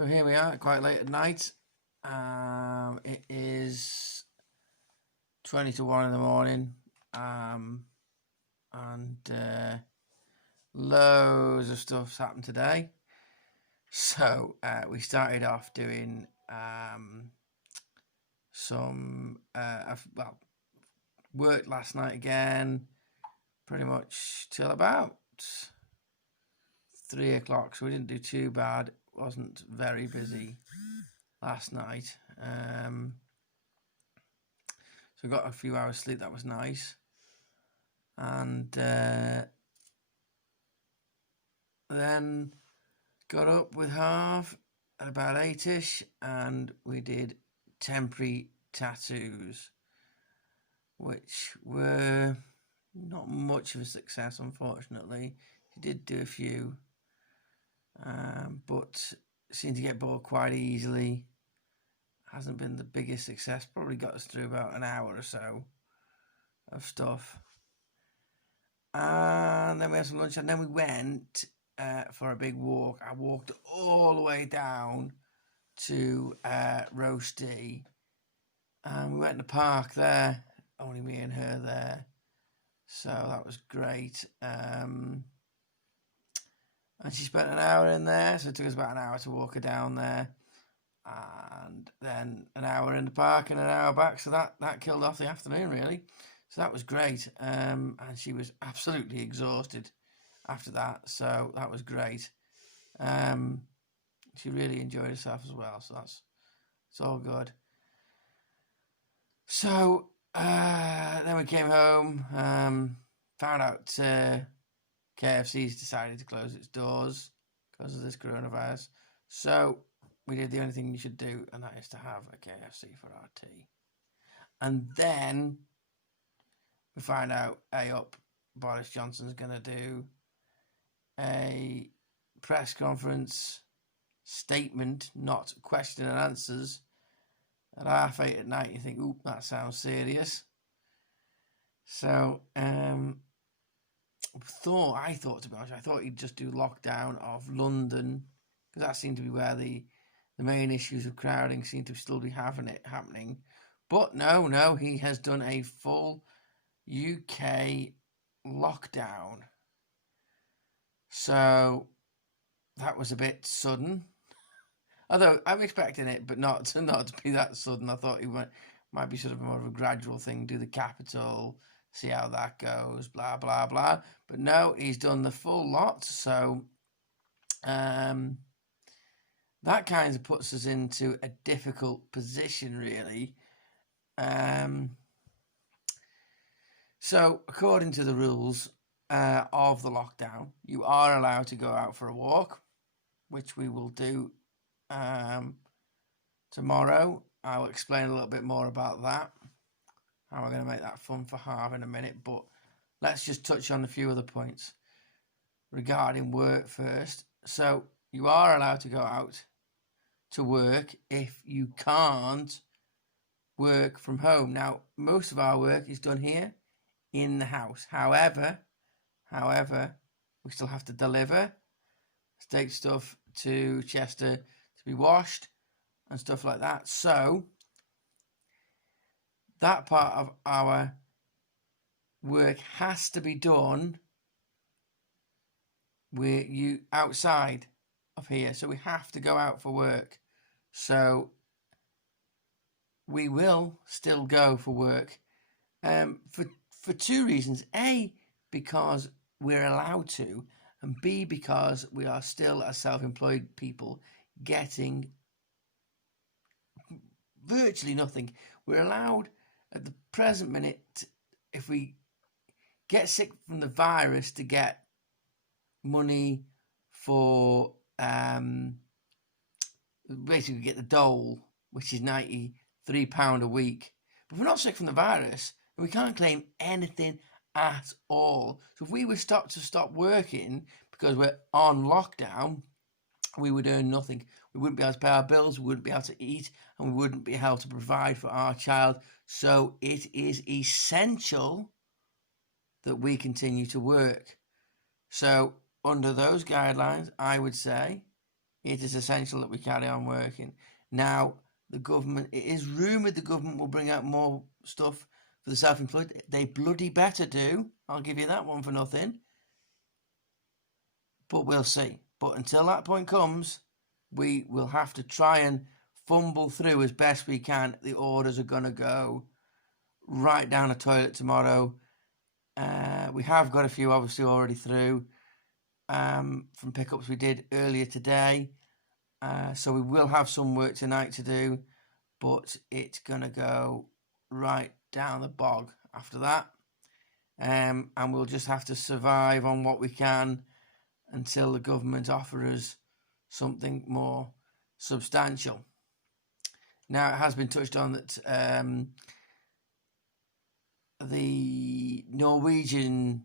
So here we are, quite late at night. It is 20 to 1 in the morning, and loads of stuff's happened today. So we started off doing worked last night again, pretty much till about 3 o'clock. So we didn't do too bad. Wasn't very busy last night. So got a few hours sleep. That was nice. And then got up with Harv at about 8ish, and we did temporary tattoos, which were not much of a success, unfortunately. He did do a few, but seemed to get bored quite easily. Hasn't been the biggest success. Probably got us through about an hour or so of stuff. And then we had some lunch, and then we went for a big walk. I walked all the way down to Roasty, and we went in the park there. Only me and her there, so that was great. And she spent an hour in there, so it took us about an hour to walk her down there, and then an hour in the park and an hour back. So that killed off the afternoon, really. So that was great, and she was absolutely exhausted after that, so that was great. She really enjoyed herself as well, so it's all good. So then we came home, found out KFC's decided to close its doors because of this coronavirus. So we did the only thing you should do, and that is to have a KFC for our tea. And then we find out Boris Johnson's going to do a press conference statement, not question and answers, at 8:30 at night. You think, "Oop, that sounds serious." So I thought to be honest, I thought he'd just do lockdown of London, because that seemed to be where the main issues of crowding seem to still be happening. But no, he has done a full UK lockdown. So that was a bit sudden. Although I'm expecting it, but not to be that sudden. I thought he might be sort of more of a gradual thing, do the capital, see how that goes, blah, blah, blah. But no, he's done the full lot. So that kind of puts us into a difficult position, really. So according to the rules of the lockdown, you are allowed to go out for a walk, which we will do tomorrow. I'll explain a little bit more about that, how we're going to make that fun for Harv in a minute, but let's just touch on a few other points regarding work first. So you are allowed to go out to work if you can't work from home. Now, most of our work is done here in the house. However, we still have to deliver, take stuff to Chester to be washed and stuff like that. So that part of our work has to be done outside of here. So we have to go out for work. So we will still go for work for two reasons. A, because we're allowed to, and B, because we are still, as self-employed people, getting virtually nothing. We're allowed at the present minute, if we get sick from the virus, to get money for basically get the dole, which is £93 a week. But if we're not sick from the virus, we can't claim anything at all. So if we were to stop working because we're on lockdown, we would earn nothing. We wouldn't be able to pay our bills, we wouldn't be able to eat, and we wouldn't be able to provide for our child. So it is essential that we continue to work. So under those guidelines, I would say it is essential that we carry on working. Now, the government, it is rumoured the government will bring out more stuff for the self-employed. They bloody better do. I'll give you that one for nothing. But we'll see. But until that point comes, we will have to try and fumble through as best we can. The orders are going to go right down the toilet tomorrow. We have got a few obviously already through from pickups we did earlier today. So we will have some work tonight to do, but it's going to go right down the bog after that. And we'll just have to survive on what we can until the government offers us something more substantial. Now, it has been touched on that the Norwegian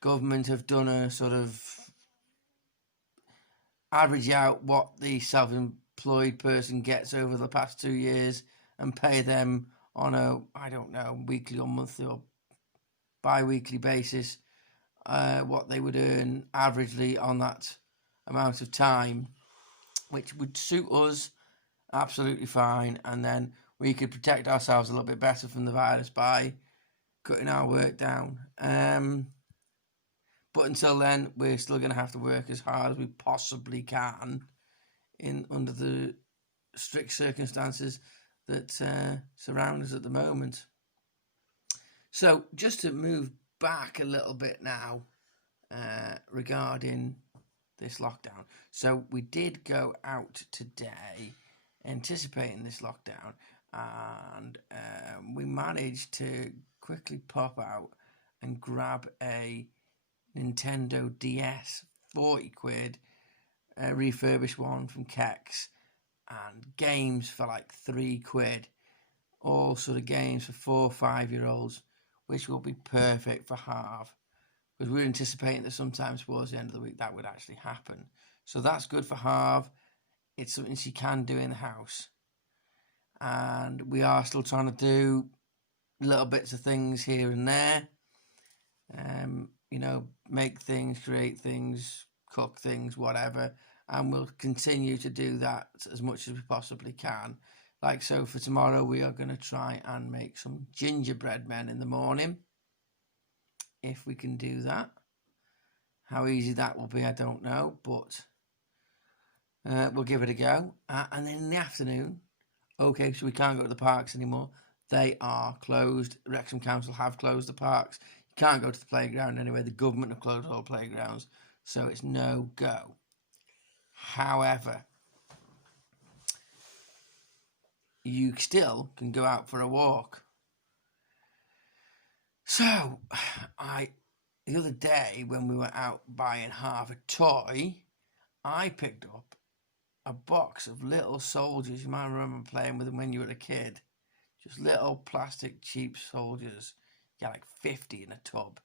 government have done a sort of average out what the self-employed person gets over the past 2 years and pay them on a, I don't know, weekly or monthly or bi-weekly basis what they would earn averagely on that amount of time, which would suit us absolutely fine, and then we could protect ourselves a little bit better from the virus by cutting our work down. But until then, we're still going to have to work as hard as we possibly can under the strict circumstances that surround us at the moment. So just to move back a little bit now regarding this lockdown. So we did go out today anticipating this lockdown, and we managed to quickly pop out and grab a Nintendo DS, 40 quid, a refurbished one from Kex, and games for like 3 quid. All sort of games for 4 or 5-year-olds, which will be perfect for Harv, because we're anticipating that sometime towards the end of the week that would actually happen. So that's good for Harv. It's something she can do in the house. And we are still trying to do little bits of things here and there. You know, make things, create things, cook things, whatever. And we'll continue to do that as much as we possibly can. Like so for tomorrow, we are going to try and make some gingerbread men in the morning. If we can do that. How easy that will be, I don't know. But we'll give it a go. And then in the afternoon, okay, so we can't go to the parks anymore. They are closed. Wrexham Council have closed the parks. You can't go to the playground anyway. The government have closed all playgrounds. So it's no go. However, you still can go out for a walk. So, the other day when we were out buying Harv a toy, I picked up a box of little soldiers. You might remember playing with them when you were a kid. Just little plastic cheap soldiers. You get like 50 in a tub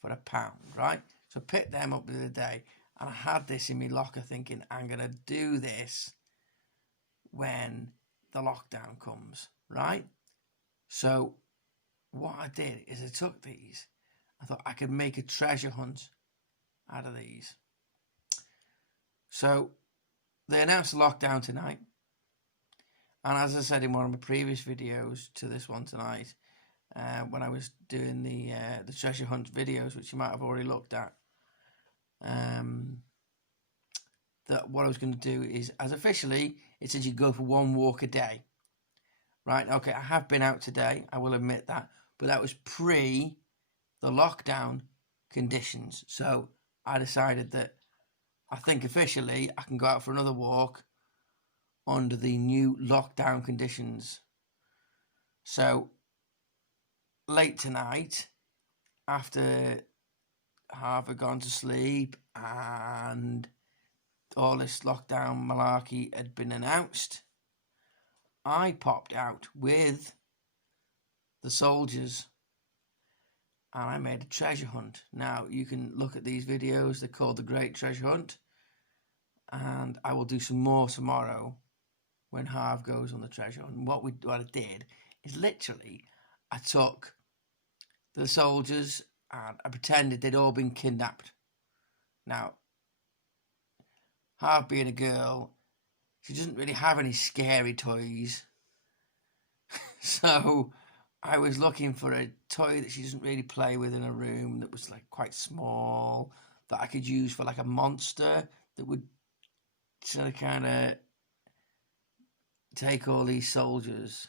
for £1, right? So I picked them up the other day, and I had this in my locker thinking, I'm going to do this when the lockdown comes, right? So what I did is I took these. I thought I could make a treasure hunt out of these. So they announced the lockdown tonight. And as I said in one of my previous videos to this one tonight, when I was doing the treasure hunt videos, which you might have already looked at, that what I was going to do is, as officially, it says you go for 1 walk a day. Right, okay, I have been out today, I will admit that, but that was pre the lockdown conditions. So I decided that I think officially I can go out for another walk under the new lockdown conditions. So late tonight, after Harv had gone to sleep and all this lockdown malarkey had been announced, I popped out with the soldiers and I made a treasure hunt. Now you can look at these videos, they're called The Great Treasure Hunt, and I will do some more tomorrow when Harv goes on the treasure hunt. And what I did is literally I took the soldiers and I pretended they'd all been kidnapped. Now, Harv being a girl, she doesn't really have any scary toys. So I was looking for a toy that she doesn't really play with in her room, that was like quite small, that I could use for like a monster that would sort of kind of take all these soldiers.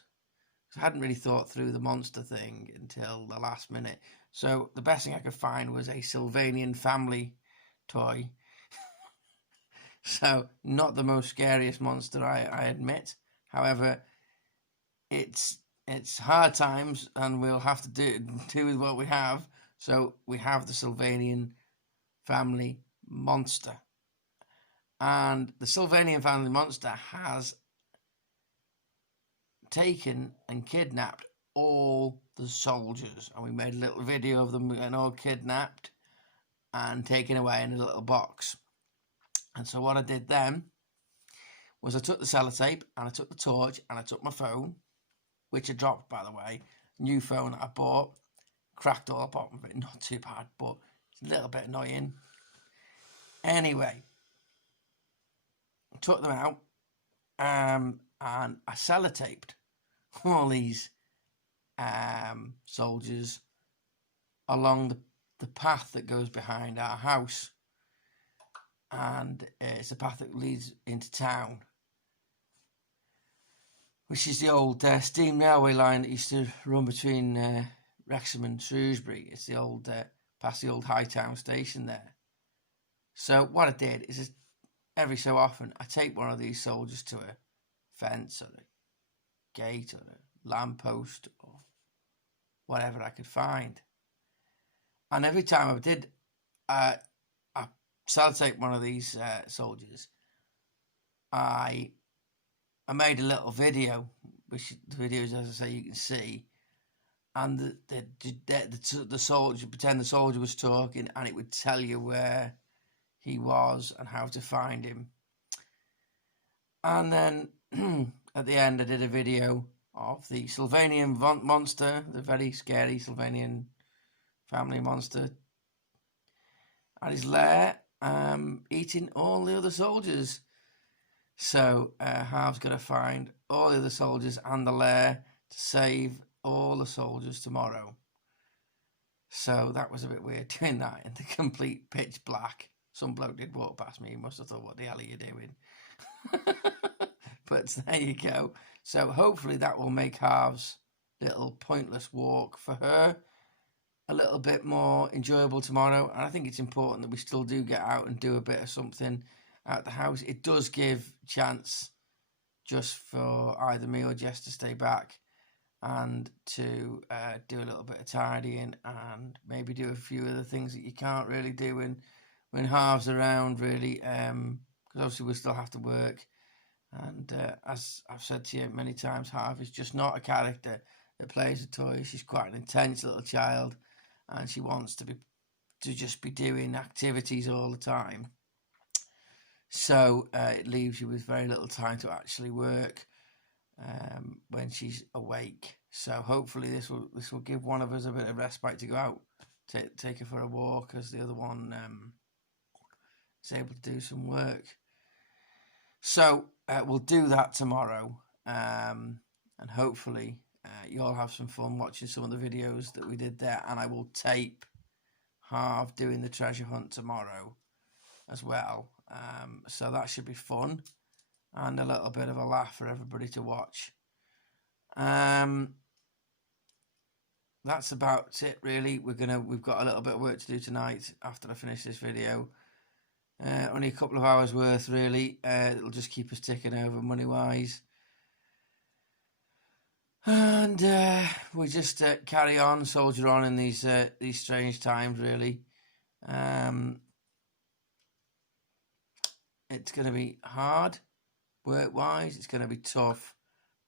I hadn't really thought through the monster thing until the last minute. So the best thing I could find was a Sylvanian family toy. So not the most scariest monster, I admit. However, it's hard times, and we'll have to do with what we have. So we have the Sylvanian family monster, and the Sylvanian family monster has taken and kidnapped all the soldiers, and we made a little video of them getting all kidnapped and taken away in a little box. And so what I did then was I took the sellotape, and I took the torch, and I took my phone, which I dropped, by the way, new phone that I bought, cracked all the bottom of it, not too bad, but it's a little bit annoying. Anyway, I took them out, and I sellotaped all these soldiers along the path that goes behind our house, and it's a path that leads into town, which is the old steam railway line that used to run between Wrexham and Shrewsbury. It's the old past the old Hightown station there. So what I did is every so often I take one of these soldiers to a fence or a gate or a lamppost or whatever I could find. And every time I did, I sellotape one of these soldiers, I made a little video, which the videos, as I say, you can see, and the soldier, pretend the soldier was talking, and it would tell you where he was and how to find him. And then at the end, I did a video of the Sylvanian monster, the very scary Sylvanian family monster, at his lair, eating all the other soldiers. So Harv's got to find all the other soldiers and the lair to save all the soldiers tomorrow. So that was a bit weird, doing that in the complete pitch black. Some bloke did walk past me. He must have thought, what the hell are you doing? But there you go. So hopefully that will make Harv's little pointless walk for her a little bit more enjoyable tomorrow. And I think it's important that we still do get out and do a bit of something at the house. It does give chance just for either me or Jess to stay back and to do a little bit of tidying and maybe do a few other things that you can't really do when Harv's around, really, because obviously we still have to work. And as I've said to you many times, Harv is just not a character that plays with toys. She's quite an intense little child, and she wants to just be doing activities all the time. So it leaves you with very little time to actually work when she's awake. So hopefully this will give one of us a bit of respite to go out, take her for a walk, as the other one is able to do some work. So we'll do that tomorrow, and hopefully you all have some fun watching some of the videos that we did there, and I will tape Harv doing the treasure hunt tomorrow as well. So that should be fun and a little bit of a laugh for everybody to watch. That's about it, really. We've got a little bit of work to do tonight after I finish this video. Only a couple of hours worth, really. It'll just keep us ticking over money-wise. And we just carry on, soldier on in these strange times, really. It's going to be hard, work-wise. It's going to be tough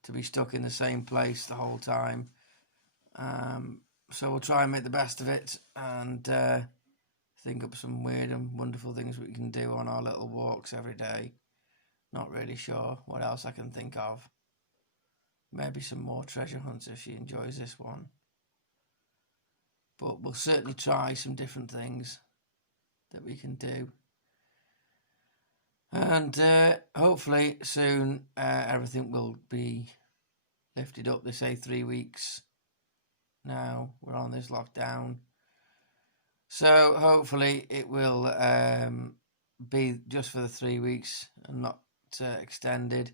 to be stuck in the same place the whole time. So we'll try and make the best of it and think up some weird and wonderful things we can do on our little walks every day. Not really sure what else I can think of. Maybe some more treasure hunts if she enjoys this one. But we'll certainly try some different things that we can do. And hopefully soon everything will be lifted up. They say 3 weeks now we're on this lockdown. So hopefully it will be just for the 3 weeks and not extended.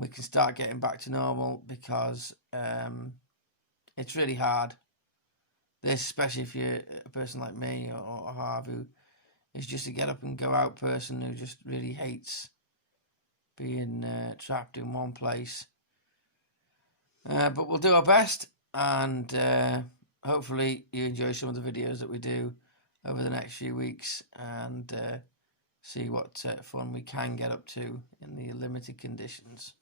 We can start getting back to normal, because it's really hard. This, especially if you're a person like me or Harv, who is just a get up and go out person who just really hates being trapped in one place. But we'll do our best, and hopefully you enjoy some of the videos that we do over the next few weeks, and see what fun we can get up to in the limited conditions.